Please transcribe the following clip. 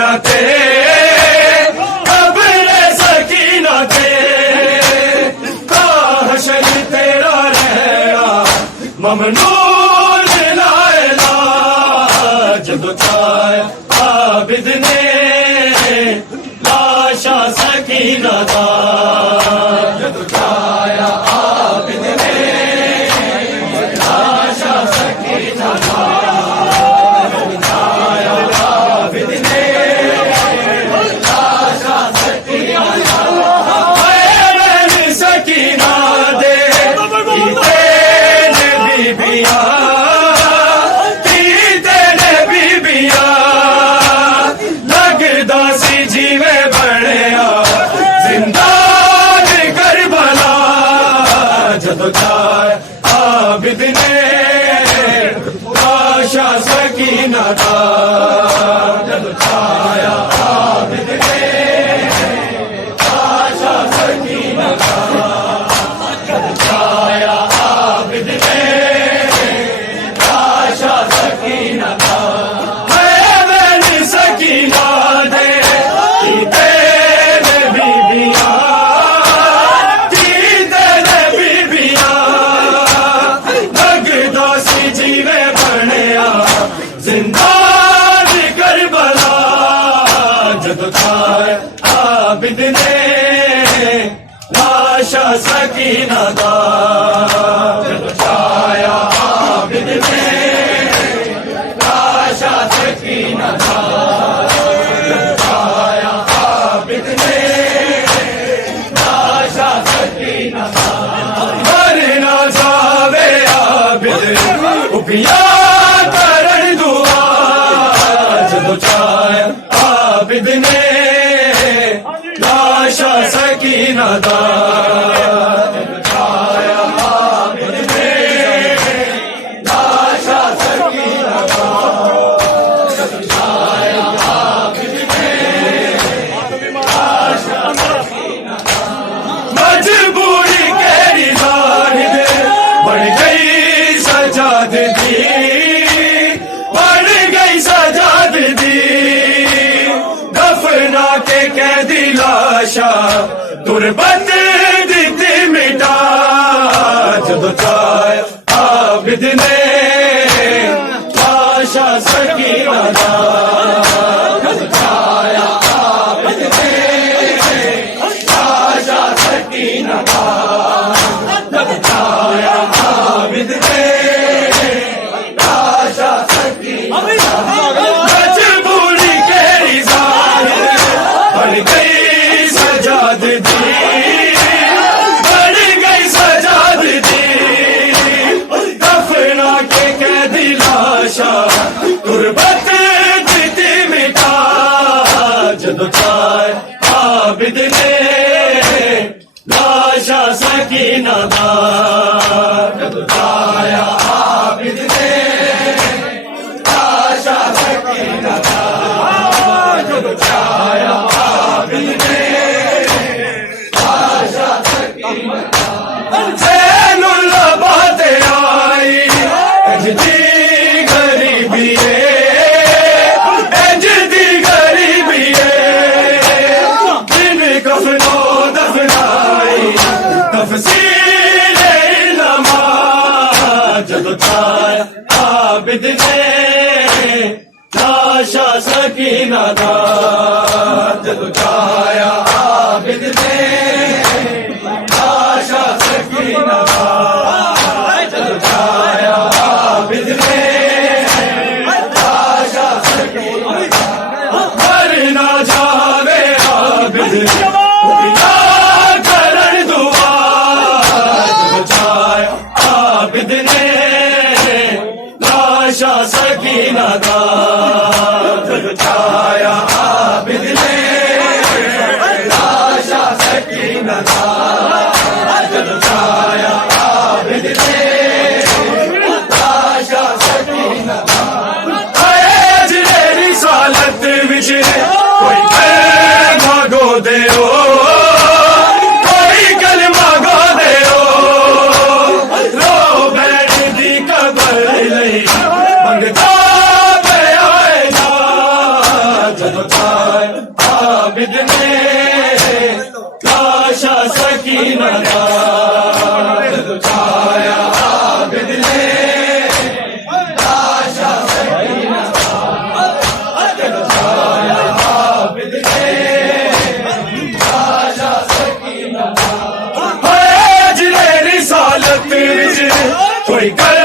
सकीना ते कब्र सकीना ते हशर तेरा रहना ममनून लायला जदों चाया आबिद ने लाशा सकीना दा जदों चाया आबिद ने लाशा सकीना दा जदों चाया आबिद ने लाशा सकीना दा मैं सकीना दे लगदा सी जीवे बनिया जिंदान करबला जदों चाया आबिद ने लाशा सकीना दा जदों चाया आबिद ने लाशा सकीना दा जदों चाया आबिद ने लाशा सकीना दा सकीना दे बीबियां बीबियां लगदा सी जीवे बनिया जिंदान करबला जदों चाया आबिद ने लाशा सकीना दा जदों चाया आबिद ने लाशा सकीना दा मरना जावे आबिद उपिया करन दुआ जदों चाया आबिद ने लाशा सकीना दा जदों चाया आबिद ने लाशा सकीना दा जदों चाया आबिद ने लाशा सकीना दा मजबूरी केरी जाहिद बढ़ गई सजाद दी बढ़ गई सजाद दी दफना के कैदी लाशा तुरबत दी मिटा जदों चाया आबिद ने लाशा सकीना दा जदों चाया आबिद ने लाशा सकीना दा जदों चाया आबिद ने लाशा सकीना दा मजबूरी केरी जाहिद बढ़ गई सजाद दी बढ़ गई सजाद दी दफना के कैदी लाशा तुरबत दी मिटा जदों चाया आबिद ने लाशा सकीना दा जदों चाया आबिद ने लाशा सकीना दा जदों चाया आबिद ने लाशा सकीना दा ज़ैनुल्लाह बाते आई अजदी गरीबी अजदी गरीबी बिन कफनो दफनाई तफसील इल्मा जदों चाया आबिद ने लाशा सकीना दा जदों चाया आबिद ने लाशा सकीना दा जदों चाया आबिद ने लाशा सकीना दा मरना जावे आबिद उपिया करन दुआ जदों चाया आबिद ने लाशा सकीना दा जदों चाया आबिद ने लाशा सकीना दा जदों चाया आबिद ने लाशा सकीना दा अजरे रिसालत विच कोई कलमा गो देओ कोई कलमा गो देओ रो बैठ दी कबर लई मंगदा पिया कोई कर